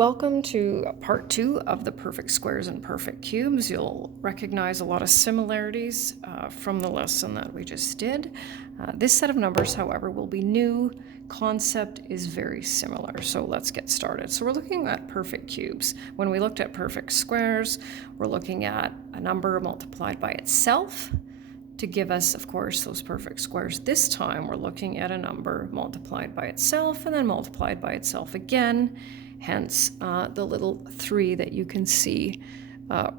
Welcome to part 2 of the perfect squares and perfect cubes. You'll recognize a lot of similarities from the lesson that we just did. This set of numbers, however, will be new. Concept is very similar, so let's get started. So we're looking at perfect cubes. When we looked at perfect squares, we're looking at a number multiplied by itself to give us, of course, those perfect squares. This time we're looking at a number multiplied by itself and then multiplied by itself again, hence the little 3 that you can see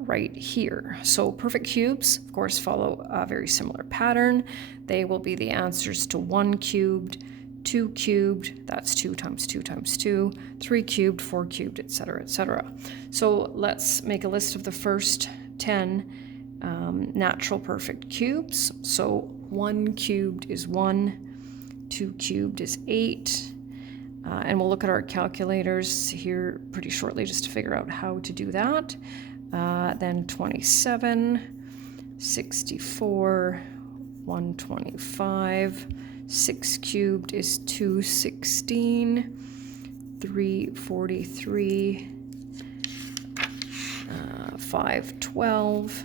right here. So perfect cubes, of course, follow a very similar pattern. They will be the answers to 1 cubed, 2 cubed, that's 2 times 2 times 2, 3 cubed, 4 cubed, etc., etc. So let's make a list of the first 10 natural perfect cubes. So 1 cubed is 1, 2 cubed is 8, and we'll look at our calculators here pretty shortly just to figure out how to do that. Then 27, 64, 125, 6 cubed is 216, 343, 512,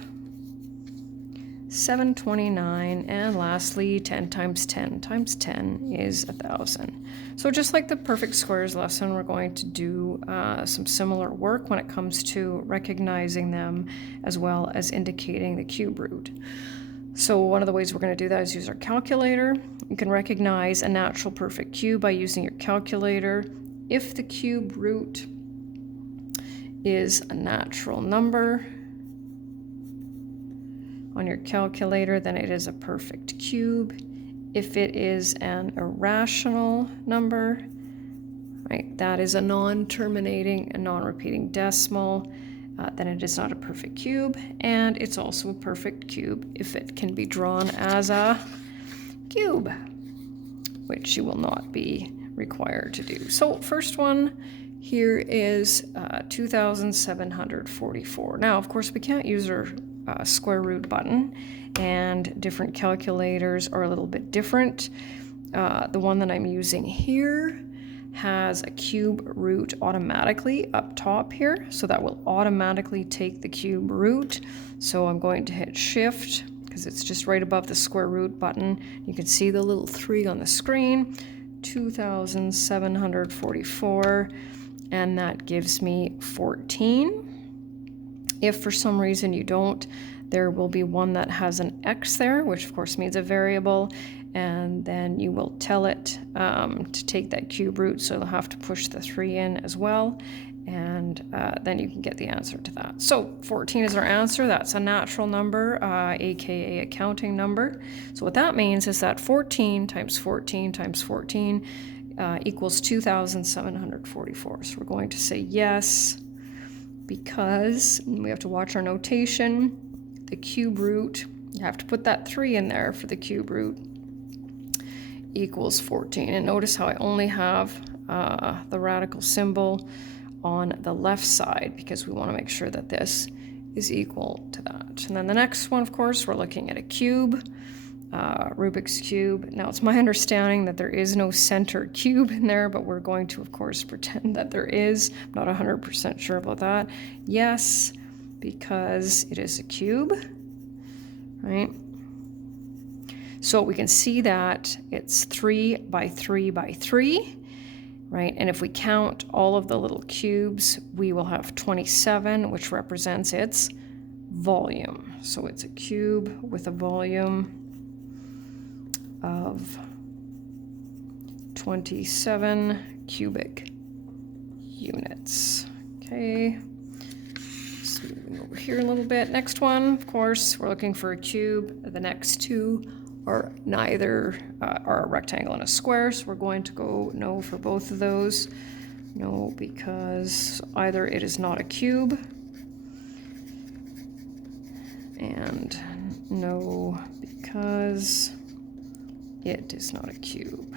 729, and lastly 10 times 10 times 10 is 1,000. So just like the perfect squares lesson, we're going to do some similar work when it comes to recognizing them as well as indicating the cube root. So one of the ways we're going to do that is use our calculator. You can recognize a natural perfect cube by using your calculator. If the cube root is a natural number on your calculator, then it is a perfect cube. If it is an irrational number, right, that is a non-terminating and non-repeating decimal, then it is not a perfect cube, and it's also a perfect cube if it can be drawn as a cube, which you will not be required to do. So first one here is 2,744. Now, of course, we can't use our square root button, and different calculators are a little bit different. The one that I'm using here has a cube root automatically up top here, so that will automatically take the cube root. So I'm going to hit shift because it's just right above the square root button. You can see the little 3 on the screen, 2,744, and that gives me 14. If for some reason you don't, there will be one that has an X there, which of course means a variable, and then you will tell it to take that cube root, so you'll have to push the 3 in as well, and then you can get the answer to that. So 14 is our answer. That's a natural number, aka a counting number. So what that means is that 14 times 14 times 14 equals 2,744. So we're going to say yes, because we have to watch our notation. The cube root, you have to put that 3 in there for the cube root, equals 14. And notice how I only have the radical symbol on the left side, because we want to make sure that this is equal to that. And then the next one, of course, we're looking at a cube, Rubik's Cube. Now, it's my understanding that there is no center cube in there, but we're going to, of course, pretend that there is. I'm not 100% sure about that. Yes, because it is a cube, right? So we can see that it's 3 by 3 by 3, right? And if we count all of the little cubes, we will have 27, which represents its volume. So it's a cube with a volume of 27 cubic units. Okay, so moving over here a little bit. Next one, of course, we're looking for a cube. The next two are neither are a rectangle and a square, so we're going to go no for both of those. No, because either it is not a cube, and no, because it is not a cube.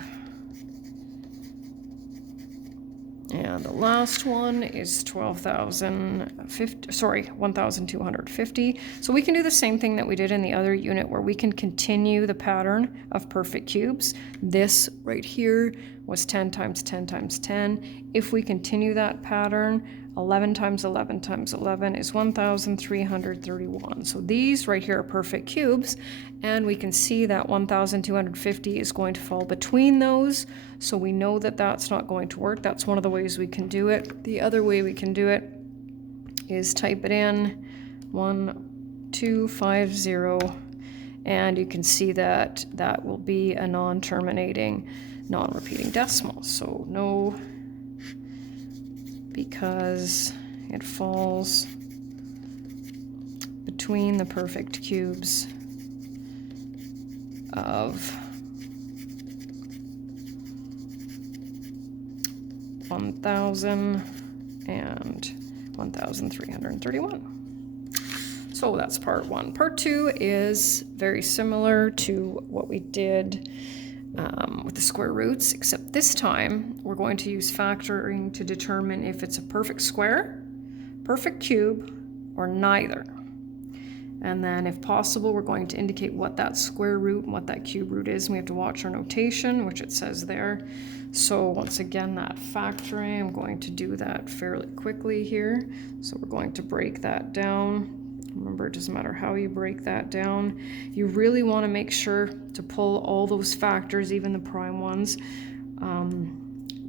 And the last one is 1,250. So we can do the same thing that we did in the other unit, where we can continue the pattern of perfect cubes. This right here was 10 times 10 times 10. If we continue that pattern, 11 times 11 times 11 is 1,331. So these right here are perfect cubes, and we can see that 1,250 is going to fall between those. So we know that that's not going to work. That's one of the ways we can do it. The other way we can do it is type it in 1250, and you can see that that will be a non-terminating, non-repeating decimal. So no, because it falls between the perfect cubes of 1,000 and 1,331. So that's part one. Part two is very similar to what we did with the square roots, except this time we're going to use factoring to determine if it's a perfect square, perfect cube, or neither. And then if possible, we're going to indicate what that square root and what that cube root is. And we have to watch our notation, which it says there. So once again, that factoring, I'm going to do that fairly quickly here. So we're going to break that down. Remember, it doesn't matter how you break that down. You really want to make sure to pull all those factors, even the prime ones,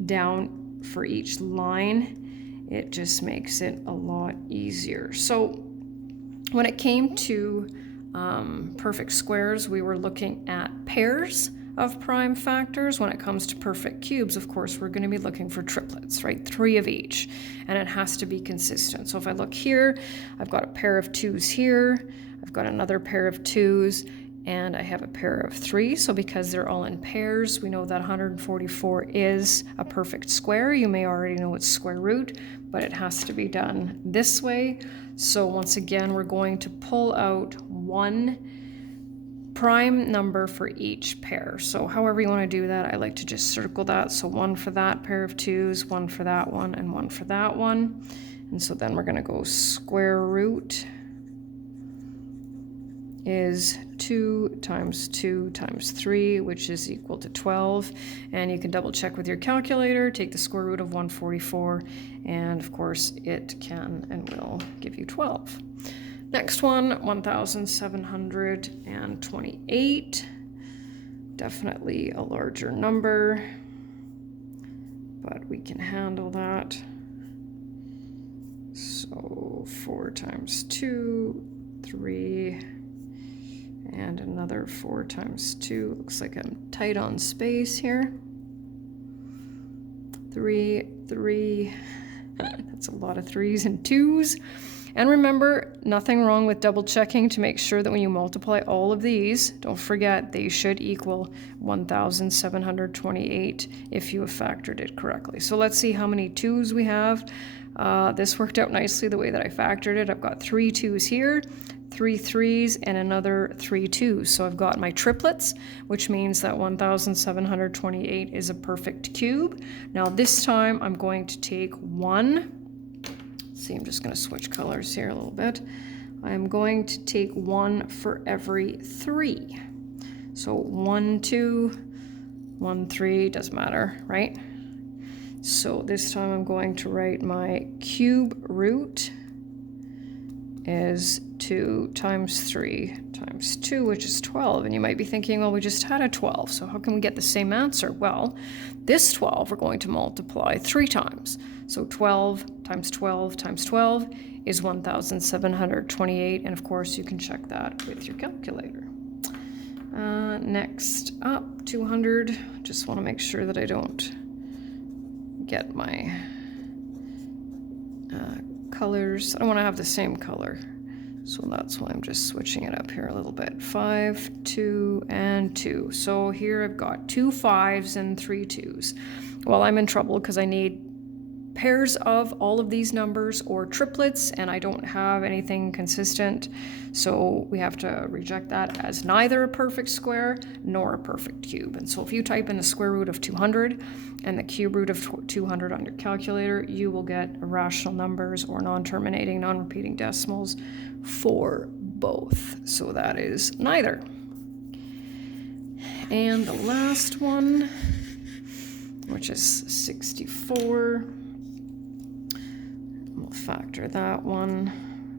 down for each line. It just makes it a lot easier. So when it came to perfect squares, we were looking at pairs of prime factors. When it comes to perfect cubes, of course, we're going to be looking for triplets, right? 3 of each, and it has to be consistent. So if I look here, I've got a pair of 2s here, I've got another pair of 2s, and I have a pair of 3. So because they're all in pairs, we know that 144 is a perfect square. You may already know its square root, but it has to be done this way. So once again, we're going to pull out one prime number for each pair. So however you want to do that, I like to just circle that. So 1 for that pair of 2s, 1 for that one, and 1 for that one. And so then we're going to go square root is 2 times 2 times 3, which is equal to 12. And you can double check with your calculator, take the square root of 144, and of course it can and will give you 12. Next one, 1,728. Definitely a larger number, but we can handle that. So 4 times 2, 3, and another 4 times 2. Looks like I'm tight on space here. 3, 3. That's a lot of 3s and 2s. And remember, nothing wrong with double checking to make sure that when you multiply all of these, don't forget they should equal 1,728 if you have factored it correctly. So let's see how many 2s we have. This worked out nicely the way that I factored it. I've got 3 2s here, 3 3s, and another 3 2s. So I've got my triplets, which means that 1,728 is a perfect cube. Now this time I'm going to take 1. See, I'm just going to switch colors here a little bit. I'm going to take 1 for every 3. So 1 2, 1 3, doesn't matter, right? So this time I'm going to write my cube root is 2 times 3 times 2, which is 12. And you might be thinking, well, we just had a 12, so how can we get the same answer? Well, this 12 we're going to multiply 3 times. So 12 times 12 times 12 is 1,728, and of course you can check that with your calculator. Next up, 200. Just want to make sure that I don't get my colors. I don't want to have the same color, so that's why I'm just switching it up here a little bit. 5, 2, and 2. So here I've got 2 5s and 3 2s. Well, I'm in trouble because I need pairs of all of these numbers or triplets, and I don't have anything consistent, so we have to reject that as neither a perfect square nor a perfect cube. And so if you type in the square root of 200 and the cube root of 200 on your calculator, you will get irrational numbers or non-terminating, non-repeating decimals for both. So that is neither. And the last one which is 64. We'll factor that one.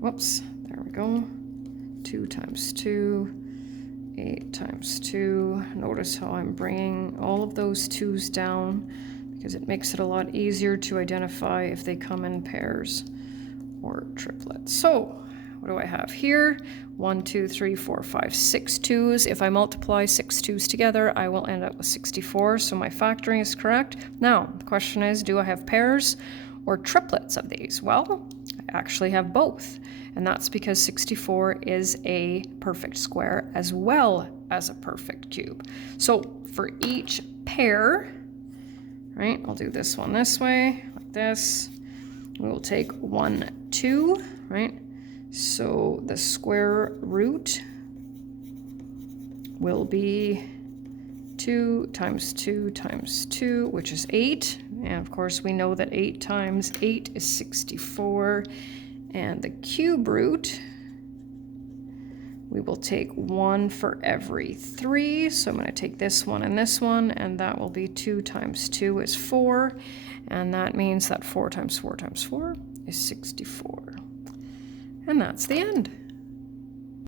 Whoops, there we go. 2 times 2, 8 times 2. Notice how I'm bringing all of those 2's down because it makes it a lot easier to identify if they come in pairs or triplets. So what do I have here? 1, 2, 3, 4, 5, 6 2's. If I multiply 6 2's together, I will end up with 64. So my factoring is correct. Now, the question is, do I have pairs or triplets of these? Well, I actually have both. And that's because 64 is a perfect square as well as a perfect cube. So for each pair, right, I'll do this one this way, like this. We will take 1, 2, right? So the square root will be 2 times 2 times 2, which is 8. And of course, we know that 8 times 8 is 64. And the cube root, we will take 1 for every 3. So I'm going to take this one, and that will be 2 times 2 is 4. And that means that 4 times 4 times 4 is 64. And that's the end.